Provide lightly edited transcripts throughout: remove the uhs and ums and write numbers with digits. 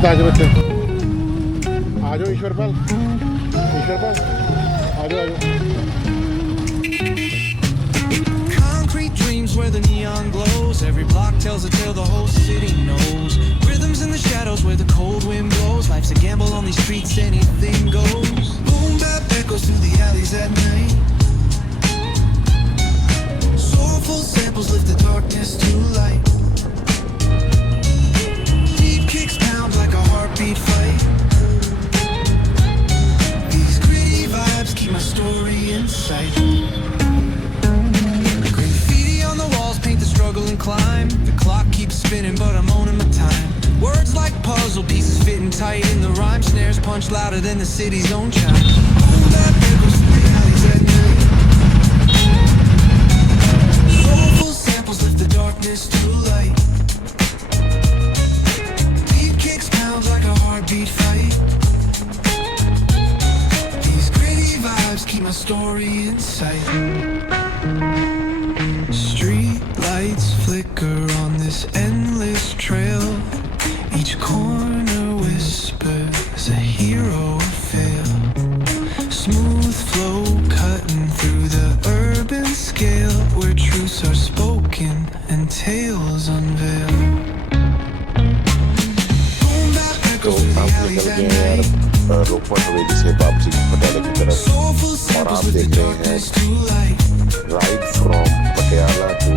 में ताज बच्चे आ जाओ ईश्वरपाल आ जाओ Concrete dreams where the neon glows. Every block tells a tale the whole city knows. Rhythms in the shadows where the cold wind blows. Life's a gamble on these streets, anything goes. Boom bap echoes through the alleys at night. Soulful samples lift the darkness to light. Deep kicks pound like a heartbeat fight. These gritty vibes keep my story in sight. Graffiti on the walls paint the struggle and climb. The clock keeps spinning but I'm owning my time. Words like puzzle pieces fitting tight in the rhyme. Snares punch louder than the city's own chime. Boom bap echoes through the alleys at night. Soulful samples lift the darkness to light. Deep kicks pound like a heartbeat fight. These gritty vibes keep my story in sight. Street lights flicker on this endless trail. Each corner whispers a hero fail. Smooth flow cutting through the urban scale, where truths are spoken and tales unveil. तो हम निकल गए हैं यार रोपड़ हवेली से वापसी पटियाला की तरफ और आप देख रहे हैं ride from Patiala to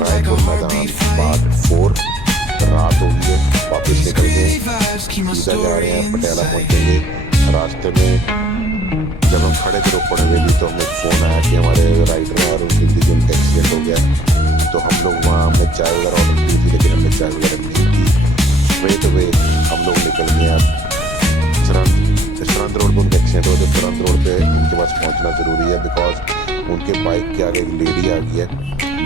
Raipur Maidan part 4। रात हो गई है, वापस निकल गए, सीधा जा रहे हैं पटियाला पहुंचेंगे। रास्ते में जब हम खड़े थे रोपड़ हवेली तो हमें फ़ोन आया कि हमारे राइडर और उनकी उनका एक्सीडेंट हो गया। तो हम लोग वहाँ हमने चाय वगैरह ऑर्डर की थी लेकिन हमने चाय वगैरह नहीं की। स्ट्रेट अवे हम लोग निकल गए अब सरहद रोड पर उनका एक्सीडेंट हो। तो सरहद रोड पे उनके पास पहुंचना ज़रूरी है बिकॉज उनके बाइक के आगे एक लेडी आ गई है।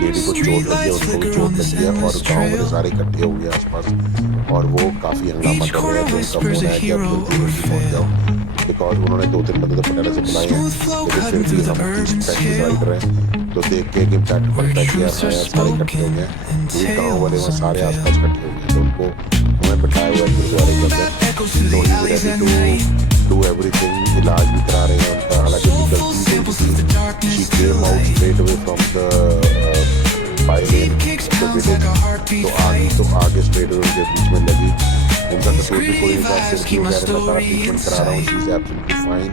लेडी को चोट लगी है, उनको भी चोट लगी है और गाँव वाले सारे इकट्ठे हो गए आसपास और वो काफ़ी हंगामा कर रहे हैं। तो उनका फोन आया कि आप जल्दी पहुँच जाओ बिकॉज उन्होंने 2-3 बंदे तो पटियाला से बुलाए हैं लेकिन फिर भी हम 30 राइडर हैं। तो देख के एक इम्पैक्ट पड़ता है कि यार सारे इकट्ठे हो गए, पूरे गाँव वाले वहाँ सारे आसपास इकट्ठे हो गए। तो उनको हमें बैठाया हुआ है गुरुद्वारे के अंदर, डू एवरीथिंग, इलाज भी करा रहे हैं उनका। हालांकि गलती she came out straight away from the by lane तो आगे स्ट्रेट अवे उनके बीच में लगी। उनका कसूर भी कोई नहीं था, सिर्फ वो कह रहा था सारा ट्रीटमेंट करा रहा हूँ, शी इज एब्सोल्युटली फाइन,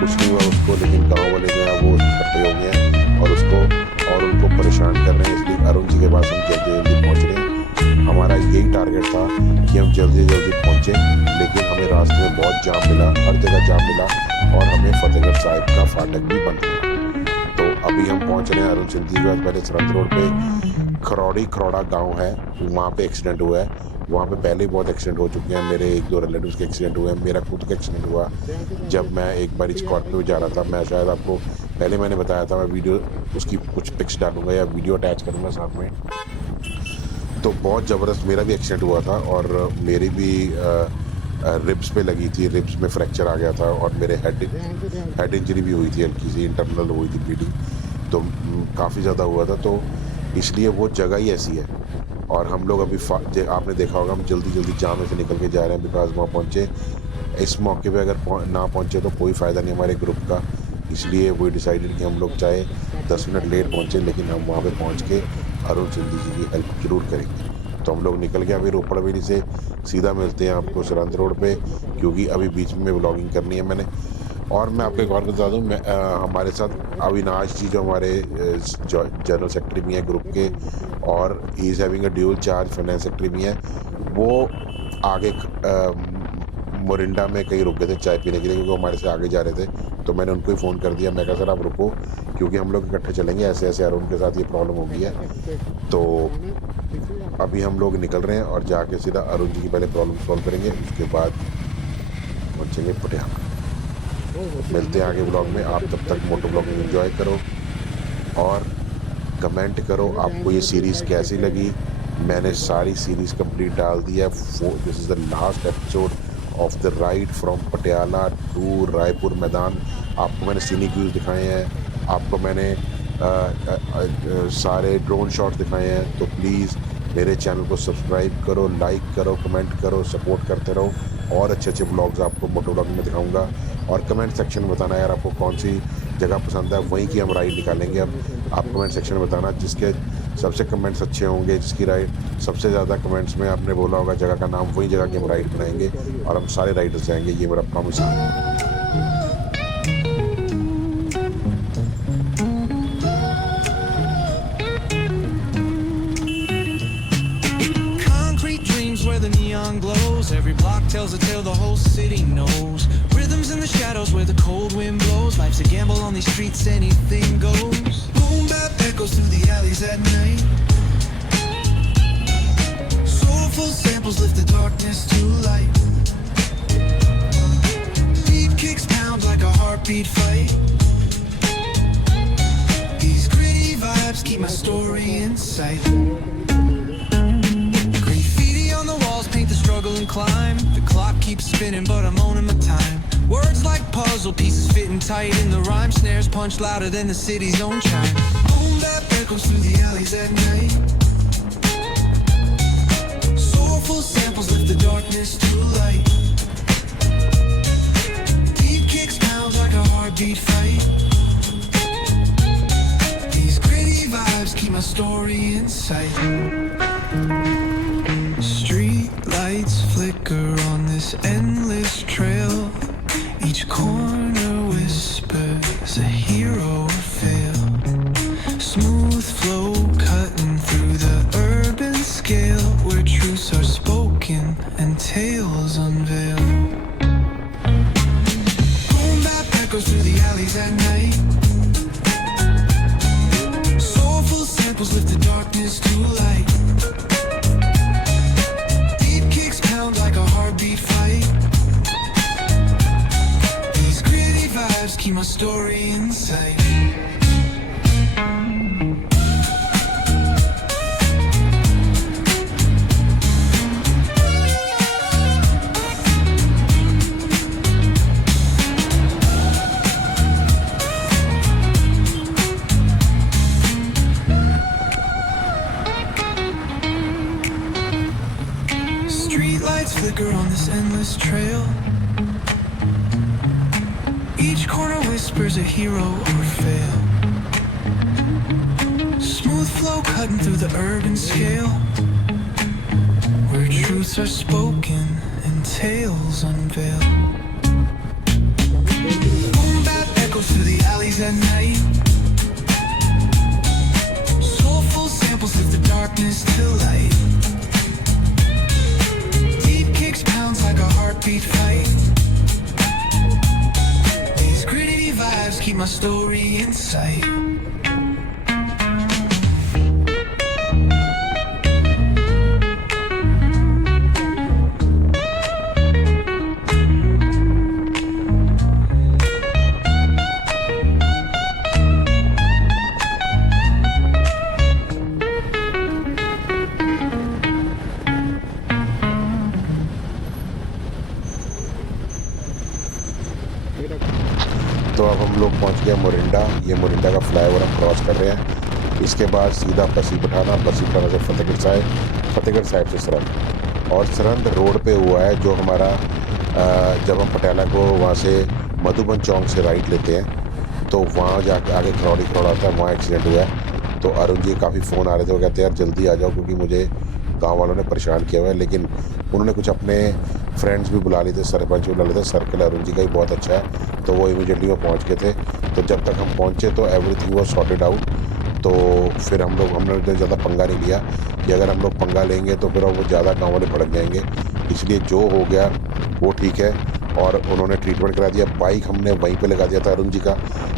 कुछ नहीं हुआ उसको। लेकिन गाँव वाले जो है वो इकट्ठे हो गए हैं और उनको परेशान कर रहे हैं। इसलिए अरुण जी के पास हम जल्दी जल्दी पहुँच रहे हैं। हमारा यही टारगेट था कि हम जल्दी जल्दी पहुँचे लेकिन हमें रास्ते में बहुत जाम मिला, हर जगह जाम मिला और हमें फतेहगढ़ साहिब का फाटक भी बंद मिला। तो अभी हम पहुँच रहे हैं अरुण सिंधी के बाद पहले सरहद रोड पे खरौड़ा गाँव है, वहाँ पे एक्सीडेंट हुआ है। वहाँ पे पहले ही बहुत एक्सीडेंट हो चुके हैं, मेरे 1-2 रिलेटिव्स के एक्सीडेंट हुए हैं, मेरा खुद का एक्सीडेंट हुआ जब मैं एक बार स्कॉर्पियो जा रहा था। मैं शायद आपको पहले मैंने बताया था, मैं वीडियो उसकी कुछ पिक्स डालूंगा या वीडियो अटैच करूँगा साथ में। तो बहुत ज़बरदस्त मेरा भी एक्सीडेंट हुआ था और मेरी भी रिब्स पे लगी थी, रिब्स में फ्रैक्चर आ गया था और मेरे हेड इंजरी भी हुई थी, हल्की सी इंटरनल हुई थी ब्लीडिंग, तो काफ़ी ज़्यादा हुआ था। तो इसलिए वो जगह ही ऐसी है और हम लोग अभी आपने देखा होगा हम जल्दी जल्दी जाम से निकल के जा रहे हैं बिकॉज वहाँ पहुँचे। इस मौके पे अगर ना पहुँचे तो कोई फ़ायदा नहीं हमारे ग्रुप का, इसलिए वो डिसाइडेड कि हम लोग चाहे 10 मिनट लेट पहुँचे लेकिन हम वहाँ पे पहुँच के अरुण सिंधी जी की हेल्प ज़रूर करेंगे। तो हम लोग निकल गए अभी रोपड़ हवेली से, सीधा मिलते हैं आपको सरहद रोड पे क्योंकि अभी बीच में व्लॉगिंग करनी है मैंने। और मैं आपको एक और बता दूँ, हमारे साथ अविनाश जी जो हमारे जनरल सेक्रेटरी भी हैं ग्रुप के और he is having a dual charge finance secretary भी हैं, वो आगे मोरिंडा में कहीं रुक गए थे चाय पीने के लिए क्योंकि वो हमारे से आगे जा रहे थे। तो मैंने उनको ही फ़ोन कर दिया, मैं कहा सर आप रुको क्योंकि हम लोग इकट्ठे चलेंगे, ऐसे ऐसे अरुण के साथ ये प्रॉब्लम हो गई है। तो अभी हम लोग निकल रहे हैं और जाके सीधा अरुण जी की पहले प्रॉब्लम सॉल्व करेंगे, उसके बाद पहुँचेंगे पटियाला। मिलते हैं आगे ब्लॉग में, आप तब तक मोटो ब्लॉगिंग एंजॉय करो और कमेंट करो आपको ये सीरीज़ कैसी लगी। मैंने सारी सीरीज़ कंप्लीट डाल दी है। This is the last episode of the ride from Patiala to Raipur Maidan. आपको मैंने सीनिक व्यूज़ दिखाए हैं, आपको मैंने सारे ड्रोन शॉट्स दिखाए हैं। तो प्लीज़ मेरे चैनल को सब्सक्राइब करो, लाइक करो, कमेंट करो, सपोर्ट करते रहो और अच्छे अच्छे ब्लॉग्स आपको मोटो ब्लॉग में दिखाऊंगा। और कमेंट सेक्शन में बताना यार आपको कौन सी जगह पसंद है, वहीं की हम राइड निकालेंगे। अब आप कमेंट सेक्शन में बताना जिसके सबसे कमेंट्स अच्छे होंगे, जिसकी राइड सबसे ज़्यादा कमेंट्स में आपने बोला होगा जगह का नाम, वही जगह की हम राइड बनाएंगे और हम सारे राइडर्स जाएंगे, ये मेरा प्रॉमिस है। Concrete dreams where the neon glows. Every block tells a tale the whole city knows. Rhythms in the shadows where the cold wind blows. Life's a gamble on these streets, anything goes. Boom bap echoes through the alleys at night. Soulful samples lift the darkness to light. Beat kicks pound like a heartbeat fight. These gritty vibes keep my story in sight. Paint the struggle and climb. The clock keeps spinning, but I'm owning my time. Words like puzzle pieces fitting tight in the rhyme. Snares punch louder than the city's own chime. Boom bap echoes through the alleys at night. Soulful samples lift the darkness to light. Deep kicks pound like a heartbeat fight. These gritty vibes keep my story in sight. Street lights flicker on this endless trail. Each corner whispers a hero or fail. Smooth flow cutting through the urban scale, where truths are spoken and tales unveil. Boom bap echoes through the alleys at night. Soulful samples lift the darkness to light. Like a heartbeat fight. These gritty vibes keep my story in sight. Flicker on this endless trail. Each corner whispers a hero or fail. Smooth flow cutting through the urban scale, where truths are spoken and tales unveil. Boom bap echoes through the alleys at night. Soulful samples lift the darkness to light. Pounds like a heartbeat fight. These gritty vibes keep my story in sight. तो अब हम लोग पहुंच गए Morinda. ये Morinda का flyover हम cross कर रहे हैं। इसके बाद सीधा बसी पठाना, बसी पठाना से फतेहगढ़ साहिब से सरहद, और सरहद रोड पे हुआ है जो हमारा जब हम पटियाला को वहाँ से मधुबन चौक से राइट लेते हैं तो वहाँ जाके आगे खरौड़ी आता है, वहाँ एक्सीडेंट हुआ है। तो अरुण जी काफ़ी फ़ोन आ रहे थे, वो कहते हैं यार जल्दी आ जाओ क्योंकि मुझे गाँव वालों ने परेशान किया हुआ है। लेकिन उन्होंने कुछ अपने फ्रेंड्स भी बुला लिए थे, सरपंच भी बुला लिए थे, सर्कल अरुण जी का ही बहुत अच्छा है, तो वो इमीडिएटली वो पहुंच गए थे। तो जब तक हम पहुंचे तो एवरीथिंग वाज सॉर्टेड आउट। तो फिर हमने ज़्यादा पंगा नहीं लिया कि अगर हम लोग पंगा लेंगे तो फिर वो ज़्यादा गाँव वाले भड़क जाएंगे, इसलिए जो हो गया वो ठीक है। और उन्होंने ट्रीटमेंट करा दिया। बाइक हमने वहीं पे लगा दिया था अरुण जी का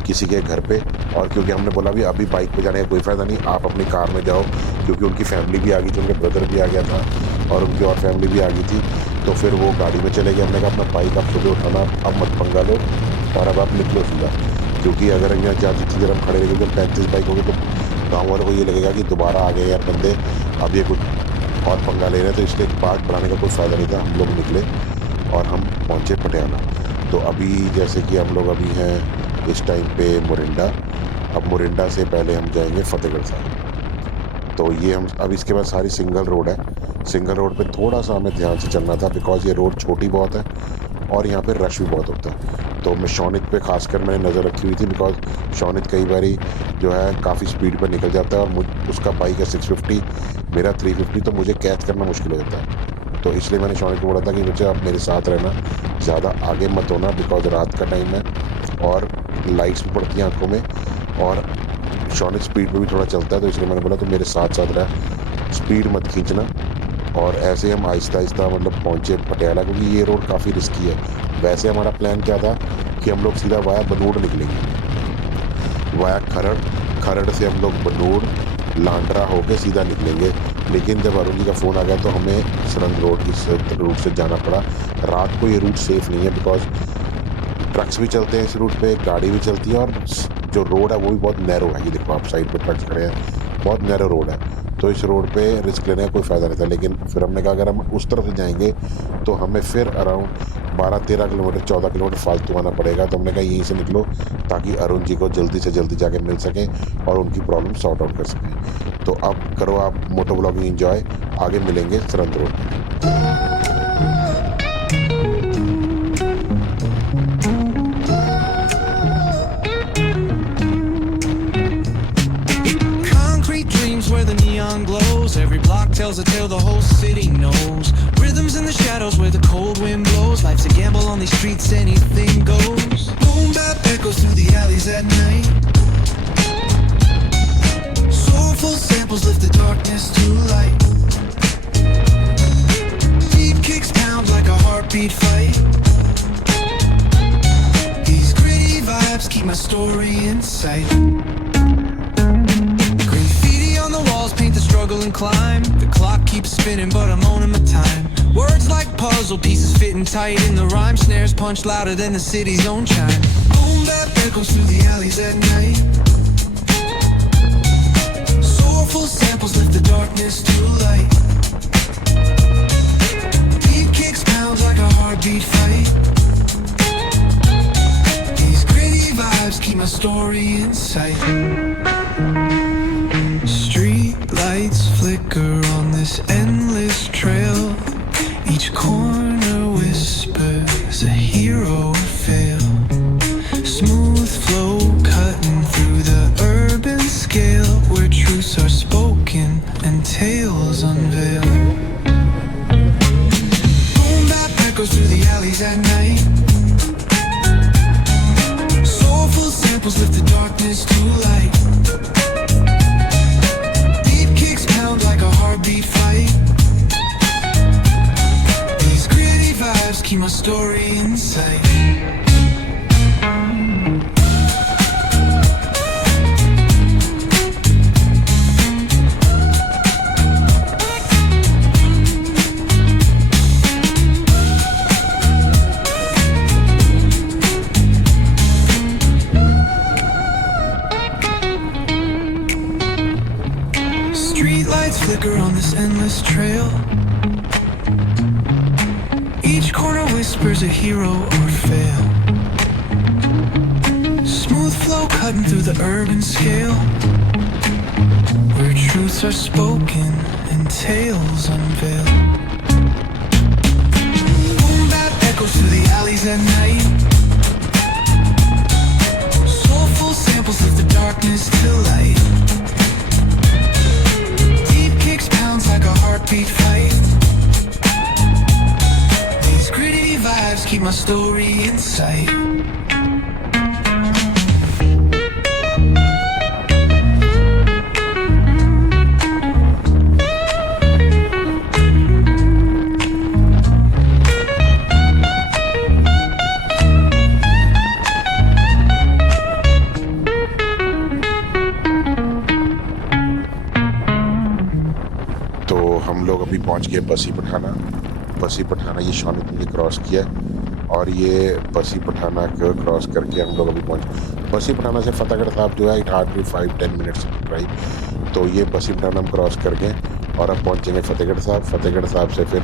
किसी के घर पे, और क्योंकि हमने बोला भी अभी बाइक पे जाने का कोई फ़ायदा नहीं, आप अपनी कार में जाओ, क्योंकि उनकी फैमिली भी आ गई थी, उनके ब्रदर भी आ गया था और उनकी और फैमिली भी आ गई थी। तो फिर वो गाड़ी में चले गए। हमने कहा अपना बाइक आप सुबह उठाना, अब मत पंगा लो और अब आप निकलो सीधा, क्योंकि अगर यहाँ ज़्यादा इतनी देर हम खड़े रहेंगे तो 35 बाइक होगी तो गाँव वालों को ये लगेगा कि दोबारा आ गए यार बंदे, अब ये कुछ और पंगा ले रहे हैं। तो इसलिए बात बढ़ाने का कोई फ़ायदा नहीं था। हम लोग निकले और हम पहुँचे पटियाला। तो अभी जैसे कि हम लोग अभी हैं इस टाइम पे मोरिंडा। अब मोरिंडा से पहले हम जाएंगे फतेहगढ़ साहिब। तो ये हम अब इसके बाद सारी सिंगल रोड है। सिंगल रोड पे थोड़ा सा हमें ध्यान से चलना था बिकॉज़ ये रोड छोटी बहुत है और यहाँ पे रश भी बहुत होता है। तो मैं शौनित पे खासकर मैंने नज़र रखी हुई थी बिकॉज़ शौनित कई बारी जो है काफ़ी स्पीड पर निकल जाता है और उसका बाइक है 650, मेरा 350, तो मुझे कैच करना मुश्किल हो जाता है। तो इसलिए मैंने शौनित को बोला था कि बच्चे आप मेरे साथ रहना, ज़्यादा आगे मत होना बिकॉज़ रात का टाइम है और लाइट्स भी पड़ती हैं आँखों में और शौनित स्पीड पे भी थोड़ा चलता है। तो इसलिए मैंने बोला तो मेरे साथ साथ रह, स्पीड मत खींचना। और ऐसे हम आहिस्ता आहिस्ता मतलब पहुँचे पटियाला, क्योंकि ये रोड काफ़ी रिस्की है। वैसे हमारा प्लान क्या था कि हम लोग सीधा वाया बनूड़ निकलेंगे, वाया खरड़ से हम लोग बनूड़ लांडरा होके सीधा निकलेंगे। लेकिन जब अरुण जी का फ़ोन आ गया तो हमें सुरंग रोड इस रूट से जाना पड़ा। रात को ये रूट सेफ़ नहीं है बिकॉज़ ट्रक्स भी चलते हैं इस रूट पे, गाड़ी भी चलती है और जो रोड है वो भी बहुत नैरो है। ये देखो आप साइड पे ट्रक्स खड़े हैं, बहुत नैरो रोड है। तो इस रोड पे रिस्क लेने का कोई फ़ायदा नहीं था। लेकिन फिर हमने कहा अगर हम उस तरफ से जाएंगे तो हमें फिर अराउंड 12-13 किलोमीटर 14 किलोमीटर फालतू आना पड़ेगा। तो हमने कहा यहीं से निकलो ताकि अरुण जी को जल्दी से जल्दी जाके मिल सकें और उनकी प्रॉब्लम सॉर्ट आउट कर सकें। तो अब करो आप मोटो ब्लॉगिंग एंजॉय, आगे मिलेंगे सरंद रोड में। Where the neon glows, every block tells a tale the whole city knows. Rhythms in the shadows where the cold wind blows. Life's a gamble on these streets, anything goes. Boom bap echoes through the alleys at night. Soulful samples lift the darkness to light. Deep kicks pound like a heartbeat fight. These gritty vibes keep my story in sight. Paint the struggle and climb. The clock keeps spinning but I'm owning my time. Words like puzzle pieces fitting tight in the rhyme. Snares punch louder than the city's own chime. Boom bap echoes through the alleys at night. Soulful samples lift the darkness to light. Deep kicks pound like a heartbeat fight. These gritty vibes keep my story in sight. Lights flicker on this endless trail. Each corner whispers a hero fail. Smooth flow cutting through the urban scale, where truths are spoken and tales unveil. Boom bap echoes through the alleys at night. Soulful samples lift the darkness to light. Like a heartbeat fight. These gritty vibes keep my story in sight. Flicker on this endless trail. Each corner whispers a hero or fail. Smooth flow cutting through the urban scale, where truths are spoken and tales unveil. Boom bap echoes through the alleys at night. Soulful samples lift the darkness to light. Like a heartbeat fight. These gritty vibes keep my story in sight. अभी पहुंच गए बसी पठाना। ये शौनित ने cross किया और ये बसी पठाना को क्रॉस करके हम लोग अभी पहुंच। बसी पठाना से फतेहगढ़ साहब जो है इट हार्डली 5-10 मिनट्स ड्राइव। तो ये बसी पठाना हम क्रॉस करके और अब पहुंचेंगे फतेहगढ़ साहब से फिर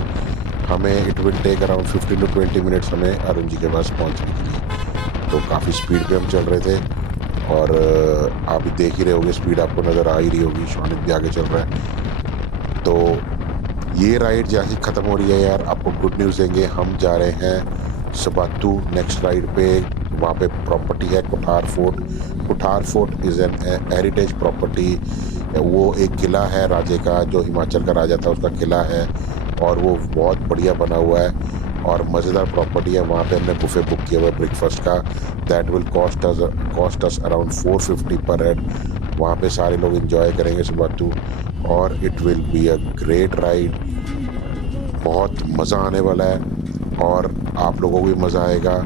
हमें it will take around 15 to 20 minutes हमें अरुण जी के पास पहुँचने के लिए। तो काफ़ी स्पीड पे हम चल रहे थे और आप देख ही रहे होगे, स्पीड आपको नज़र आ ही रही होगी, शौनिक भी आगे चल रहा है। तो ये राइड जैसे ही ख़त्म हो रही है यार, आपको गुड न्यूज़ देंगे, हम जा रहे हैं सबातू नेक्स्ट राइड पे। वहाँ पे प्रॉपर्टी है Kuthar fort. Kuthar fort is an heritage property. वो एक किला है राजे का, जो हिमाचल का राजा था उसका किला है, और वो बहुत बढ़िया बना हुआ है और मज़ेदार प्रॉपर्टी है। वहाँ पे हमने बुफे बुक किया हुआ है ब्रेकफास्ट का। That will cost us around 450 पर हेड। वहाँ पे सारे लोग एंजॉय करेंगे सबातू, और it will be a great ride. बहुत मज़ा आने वाला है और आप लोगों को भी मज़ा आएगा।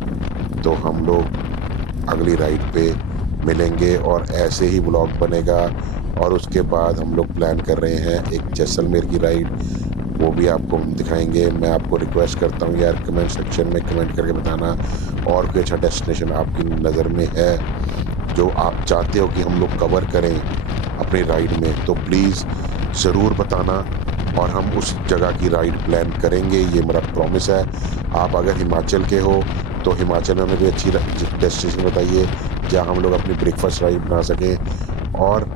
तो हम लोग अगली राइड पे मिलेंगे और ऐसे ही व्लॉग बनेगा। और उसके बाद हम लोग प्लान कर रहे हैं एक जैसलमेर की राइड, वो भी आपको हम दिखाएंगे। मैं आपको रिक्वेस्ट करता हूँ यार, कमेंट सेक्शन में कमेंट करके बताना और कोई अच्छा डेस्टिनेशन आपकी नज़र में है जो आप चाहते हो कि हम लोग कवर करें अपनी राइड में, तो प्लीज़ ज़रूर बताना और हम उस जगह की राइड प्लान करेंगे। ये मेरा प्रॉमिस है। आप अगर हिमाचल के हो तो हिमाचल में हमें कोई अच्छी डेस्टिनेशन बताइए जहाँ हम लोग अपनी ब्रेकफास्ट राइड बना सकें, और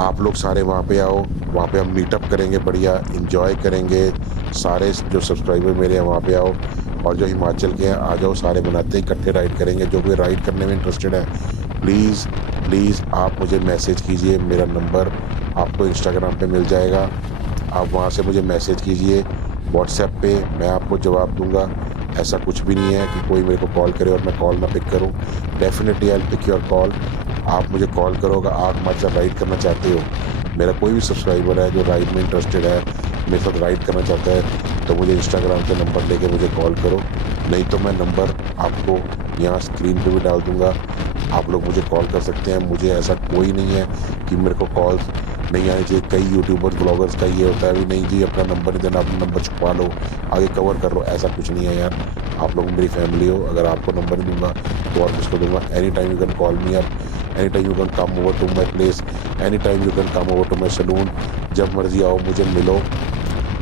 आप लोग सारे वहाँ पे आओ। वहाँ पे हम मीटअप करेंगे, बढ़िया इंजॉय करेंगे। सारे जो सब्सक्राइबर मेरे हैं वहाँ पे आओ, और जो हिमाचल के हैं आ जाओ, सारे बनाते हैं, इकट्ठे राइड करेंगे। जो कोई राइड करने में इंटरेस्टेड है प्लीज़ आप मुझे मैसेज कीजिए। मेरा नंबर आपको इंस्टाग्राम पे मिल जाएगा, आप वहाँ से मुझे मैसेज कीजिए व्हाट्सएप पे, मैं आपको जवाब दूंगा। ऐसा कुछ भी नहीं है कि कोई मेरे को कॉल करे और मैं कॉल ना पिक करूं। Definitely I will pick your call. आप मुझे कॉल करोगे, आप हमारे साथ राइड करना चाहते हो, मेरा कोई भी सब्सक्राइबर है जो राइड में इंटरेस्टेड है, मेरे साथ राइड करना चाहता है, तो मुझे इंस्टाग्राम पे नंबर लेके मुझे कॉल करो। नहीं तो मैं नंबर आपको यहाँ स्क्रीन पे भी डाल दूँगा, आप लोग मुझे कॉल कर सकते हैं। मुझे ऐसा कोई नहीं है कि मेरे को कॉल्स नहीं आनी चाहिए। कई यूट्यूबर्स ब्लॉगर्स का ये होता है भी नहीं जी अपना नंबर नहीं देना, अपना नंबर छुपा लो, आगे कवर कर लो। ऐसा कुछ नहीं है यार, आप लोग मेरी फैमिली हो। अगर आपको नंबर नहीं दूंगा तो और किसको दूंगा। Any time you can call me up, any time you can come over to my place, any time you can come over to my salon. जब मर्जी आओ, मुझे मिलो।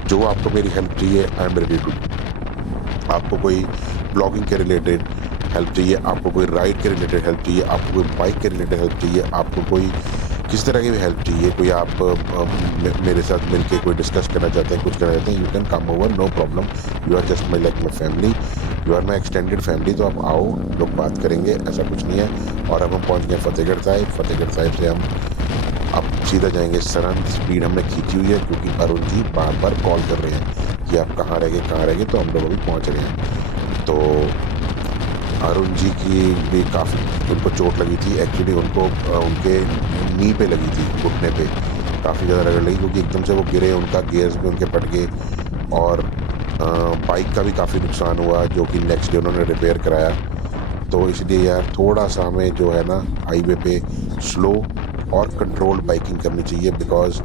जो आपको मेरी हेल्प चाहिए आई एम रेडी टू। आपको कोई ब्लॉगिंग के रिलेटेड हेल्प चाहिए, आपको कोई राइड के रिलेटेड हेल्प चाहिए, आपको कोई बाइक के रिलेटेड हेल्प चाहिए, आपको कोई किस तरह की भी हेल्प चाहिए, कोई आप मेरे साथ मिलके कोई डिस्कस करना चाहते हैं, कुछ करना चाहते हैं, you can come over, no problem. You are just my like my family, you are my extended family. तो आप आओ, लोग बात करेंगे, ऐसा कुछ नहीं है। और अब हम पहुंच गए फतेहगढ़ साहिब। फतेहगढ़ साहिब से हम अब सीधा जाएंगे सरन। स्पीड हमने खींची हुई है क्योंकि अरुण जी बार बार कॉल कर रहे हैं कि आप कहाँ रह गए, तो हम लोग अभी पहुँच रहे हैं। तो अरुण जी की भी काफ़ी उनको चोट लगी थी। एक्चुअली उनको उनके नी पे लगी थी, घुटने पे काफ़ी ज़्यादा रगड़ लगी, क्योंकि एकदम से वो गिरे, उनका गियर्स भी उनके फट गए, और बाइक का भी काफ़ी नुकसान हुआ जो कि नेक्स्ट डे उन्होंने रिपेयर कराया। तो इसलिए यार थोड़ा सा हमें जो है ना हाईवे पे स्लो और कंट्रोल बाइकिंग करनी चाहिए। बिकॉज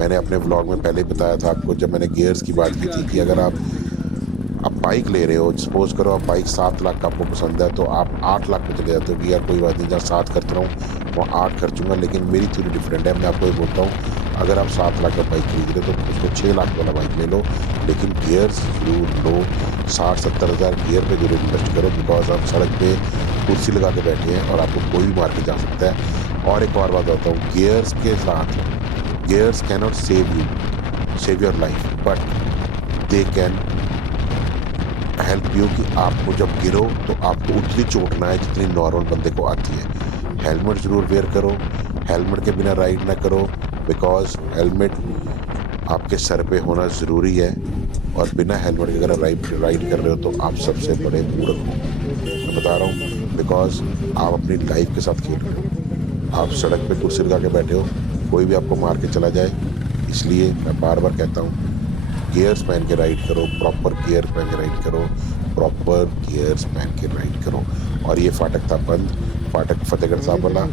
मैंने अपने व्लॉग में पहले ही बताया था आपको, जब मैंने गियर्स की बात की थी, कि अगर आप बाइक ले रहे हो, सपोज करो आप बाइक 7 लाख का आपको पसंद है, तो आप 8 लाख पे चले जाते हो कि यार कोई बात नहीं, जहाँ 7 खर्च रहा हूँ वहाँ 8 खर्चूंगा। लेकिन मेरी थ्योरी डिफरेंट है। मैं आपको ये बोलता हूँ, अगर आप 7 लाख का बाइक खरीद रहे हो तो उसको 6 लाख वाला बाइक ले लो, लेकिन गियर्स जरूर लो। 60-70 हज़ार गियर पे जरूर इन्वेस्ट करो। बिकॉज आप सड़क पे कुर्सी लगा के बैठे हैं और आपको कोई भी मार के जा सकता है। और एक और बात बताता हूँ, गियर्स के साथ, gears can not save your life, but they can help you कि आपको जब गिरो तो आपको उतनी चोट ना आए जितनी नॉर्मल बंदे को आती है। हेलमेट ज़रूर वेयर करो, हेलमेट के बिना राइड ना करो, बिकॉज हेलमेट आपके सर पे होना ज़रूरी है। और बिना हेलमेट के अगर राइड कर रहे हो तो आप सबसे बड़े मूर्ख हो। मैं बता रहा हूँ, बिकॉज आप अपनी लाइफ के साथ खेल रहे हो। आप सड़क पे कुर्सी लगा के बैठे हो, कोई भी आपको मार के चला जाए। इसलिए मैं बार बार कहता हूँ, गियर्स पहन के राइड करो, प्रॉपर गियर्स पहन के राइड करो, प्रॉपर गियर्स पहन के राइड करो। और ये फाटक था बंद, फाटक फतेहगढ़ साहब वाला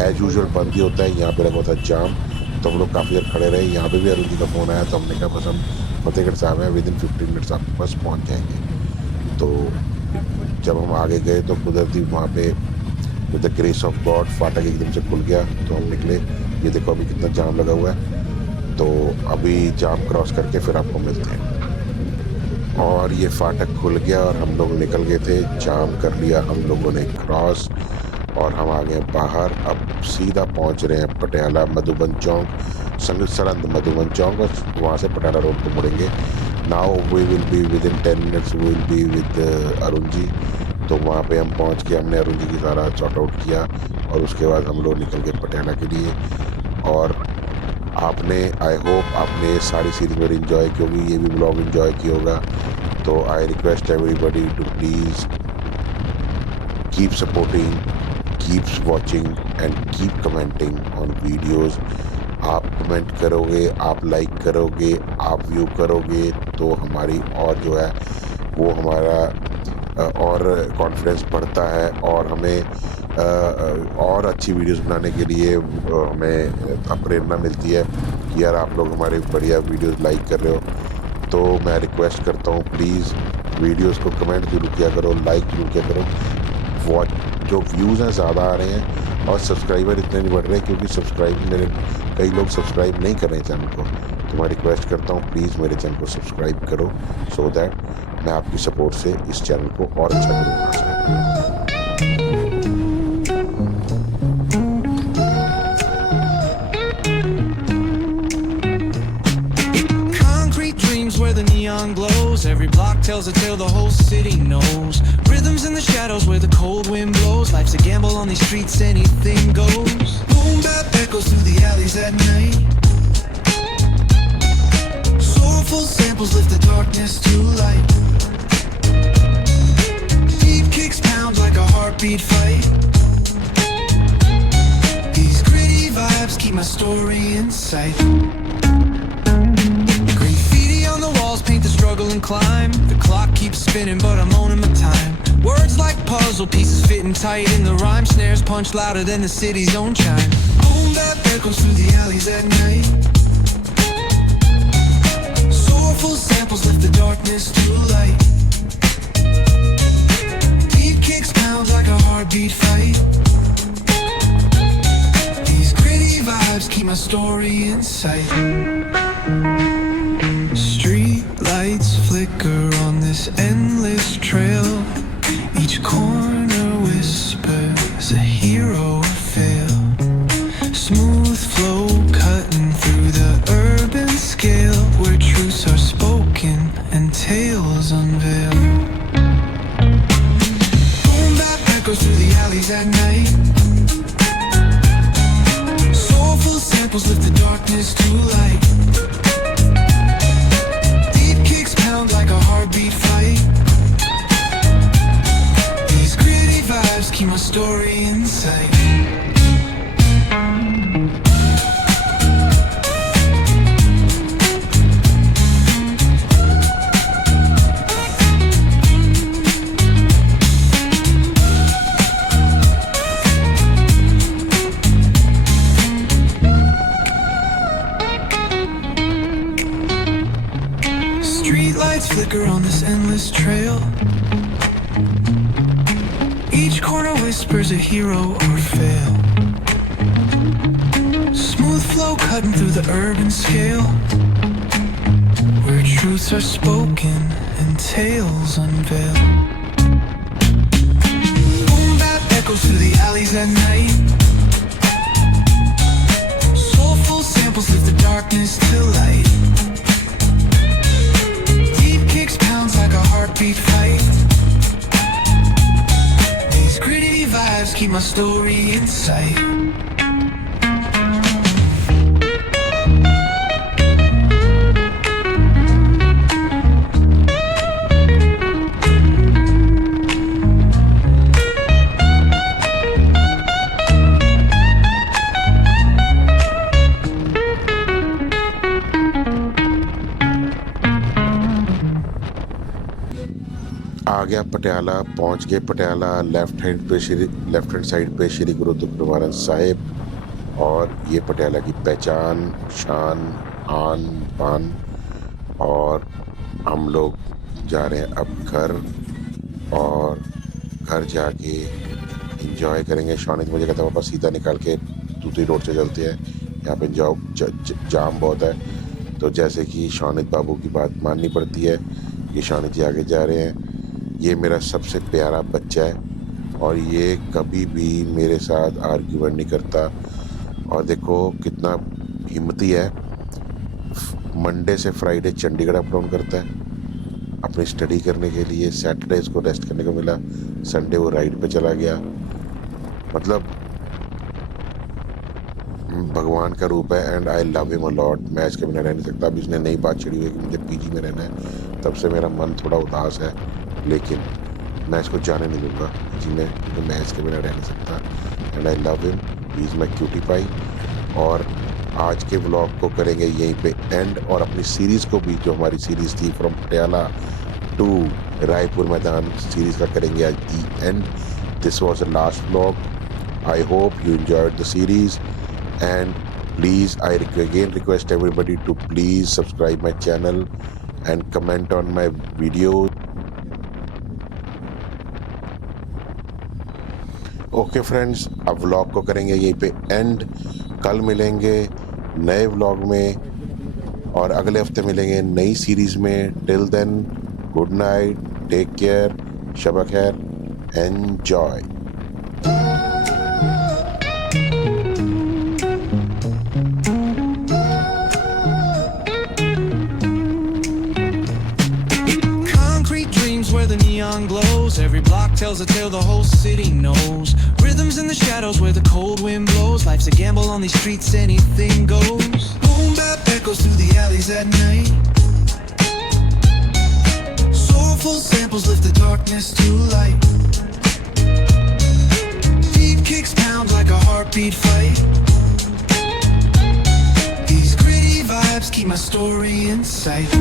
एज यूजुअल बंद ही होता है। यहाँ पे लगा था जाम, तो हम लोग काफ़ी देर खड़े रहे। यहाँ पे भी अरुण जी का फ़ोन आया, तो हमने कहा बस हम फतेहगढ़ साहब हैं, विदिन 15 मिनट्स आपके पास पहुँच जाएंगे। तो जब हम आगे गए तो कुदरती वहाँ पे with the grace of God फाटक एकदम से खुल गया, तो हम निकले। ये देखो अभी कितना जाम लगा हुआ है। तो अभी जाम क्रॉस करके फिर आपको मिलते हैं। और ये फाटक खुल गया और हम लोग निकल गए थे। जाम कर लिया हम लोगों ने क्रॉस, और हम आ गए बाहर। अब सीधा पहुंच रहे हैं पटियाला मधुबन चौक, सरंद मधुबन चौक, और वहाँ से पटियाला रोड को मुड़ेंगे। Now we will be within 10 minutes we will be with Arun ji. तो वहाँ पे हम पहुँच के हमने अरुण जी की सारा सॉर्ट आउट किया और उसके बाद हम लोग निकल गए पटियाला के लिए। और आपने आई होप आपने सारी सीरीज में इन्जॉय की होगी, ये भी ब्लॉग इन्जॉय किया होगा। तो I request everybody to please keep supporting, keeps watching and keep commenting on videos. आप कमेंट करोगे, आप लाइक करोगे, आप व्यू करोगे तो हमारी और जो है वो हमारा और कॉन्फिडेंस बढ़ता है और हमें और अच्छी वीडियोस बनाने के लिए हमें प्रेरणा मिलती है कि यार आप लोग हमारे बढ़िया वीडियोस लाइक कर रहे हो। तो मैं रिक्वेस्ट करता हूँ प्लीज़ वीडियोस को कमेंट जरूर किया करो, लाइक जरूर किया करो। जो व्यूज़ हैं ज़्यादा आ रहे हैं और सब्सक्राइबर इतने नहीं बढ़ रहे क्योंकि मेरे कई लोग सब्सक्राइब नहीं कर रहे हैं चैनल को। तो मैं रिक्वेस्ट करता हूँ प्लीज़ मेरे चैनल को सब्सक्राइब करो सो दैट मैं आपकी सपोर्ट से इस चैनल को और अच्छा करूँगा। Where the neon glows, every block tells a tale the whole city knows. Rhythms in the shadows where the cold wind blows. Life's a gamble on these streets, anything goes. Boom bap echoes through the alleys at night. Soulful samples lift the darkness to light. Beat kicks pounds like a heartbeat fight. These gritty vibes keep my story in sight. Paint the struggle and climb. The clock keeps spinning but I'm owning my time. Words like puzzle pieces fitting tight in the rhyme. Snares punch louder than the city's own chime. Boom bap echoes through the alleys at night. Soulful samples lift the darkness to light. Beat kicks pounds like a heartbeat fight. These gritty vibes keep my story in sight. Lights flicker on this endless trail. Each corner whispers a hero or fail. Smooth flow cutting through the urban scale, where truths are spoken and tales unveil. Boom bap echoes through the alleys at night. Soulful samples lift the darkness to light. Like a heartbeat fight. These gritty vibes keep my story in sight. Flicker on this endless trail. Each corner whispers a hero or fail. Smooth flow cutting through the urban scale, where truths are spoken and tales unveil. Boom bap echoes through the alleys at night. Soulful samples lift the darkness to light. Like a heartbeat fight. These gritty vibes keep my story in sight. आ गया पटियाला, पहुंच गए Patiala. Left hand side पे श्री गुरु दुखनिवारण साहिब। और ये पटियाला की पहचान, शान, आन बान। और हम लोग जा रहे हैं अब घर, और घर जाके इंजॉय करेंगे। शौनित मुझे कहता है पापा सीधा निकाल के दूसरी रोड से चलते हैं, यहाँ पे जाम बहुत है। तो जैसे कि शौनित बाबू की बात माननी पड़ती है, ये शौनित जी आगे जा रहे हैं। ये मेरा सबसे प्यारा बच्चा है और ये कभी भी मेरे साथ आर्ग्यूमेंट नहीं करता। और देखो कितना हिम्मती है, मंडे से फ्राइडे चंडीगढ़ अप डाउन करता है अपनी स्टडी करने के लिए। सैटरडे इसको रेस्ट करने को मिला, संडे वो राइड पे चला गया। मतलब भगवान का रूप है and I love him a lot. मैं इसके बिना रह नहीं सकता। अभी इसने नई बात छिड़ी हुई है कि मुझे पीजी में रहना है, तब से मेरा मन थोड़ा उदास है, लेकिन मैं इसको जाने नहीं दूंगा पीजी में, क्योंकि मैं इसके बिना रह नहीं सकता। And I love him, he is my cutie pie. और आज के व्लॉग को करेंगे यहीं पे एंड, और अपनी सीरीज़ को भी, जो हमारी सीरीज़ थी फ्रॉम पटियाला टू रायपुर मैदान, सीरीज़ का करेंगे आज the end. This was the last vlog. I hope you enjoyed the series and please I again request everybody to please subscribe my channel and comment on my video. Okay friends, अब vlog को करेंगे यहीं पे and. कल मिलेंगे नए vlog में और अगले हफ्ते मिलेंगे नई सीरीज़ में। Till then, good night, take care, शब खैर, enjoy. Where the neon glows, every block tells a tale the whole city knows. Rhythms in the shadows where the cold wind blows. Life's a gamble on these streets, anything goes. Boom bap echoes through the alleys at night. Soulful samples lift the darkness to light. Beat kicks pound like a heartbeat fight. These gritty vibes keep my story in sight.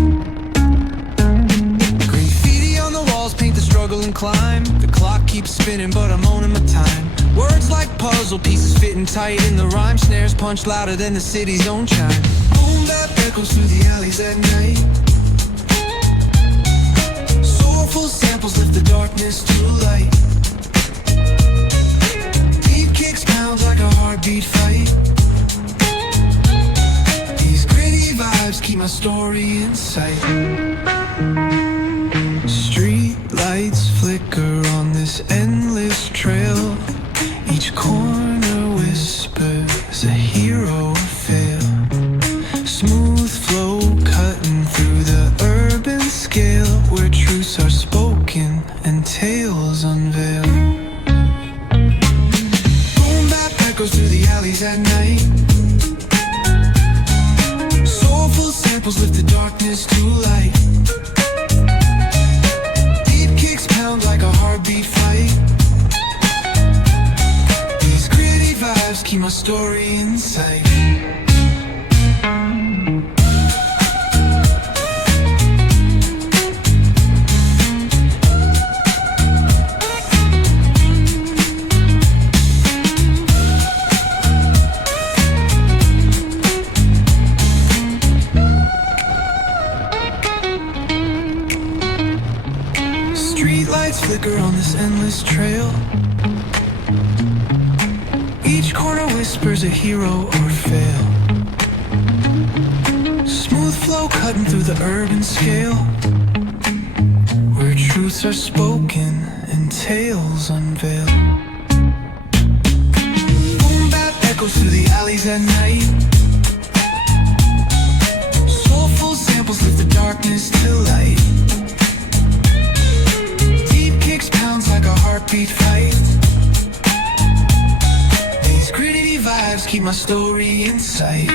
Paint the struggle and climb. The clock keeps spinning, but I'm owning my time. Words like puzzle pieces fitting tight in the rhyme. Snares punch louder than the city's own chime. Boom bap echoes through the alleys at night. Soulful samples lift the darkness to light. Beat kicks pounds like a heartbeat fight. These gritty vibes keep my story in sight. Lights flicker on this endless trail. Each corner whispers a hero fail. Smooth flow cutting through the urban scale, where truths are spoken and tales unveil. Boom bap echoes through the alleys at night. Soulful samples lift the darkness to light. Like a heartbeat fight. These gritty vibes keep my story in sight. Flicker on this endless trail. Each corner whispers a hero or fail. Smooth flow cutting through the urban scale, where truths are spoken and tales unveil. Boom bap echoes through the alleys at night. Soulful samples lift the darkness to light. Like a heartbeat fight. These gritty vibes keep my story in sight.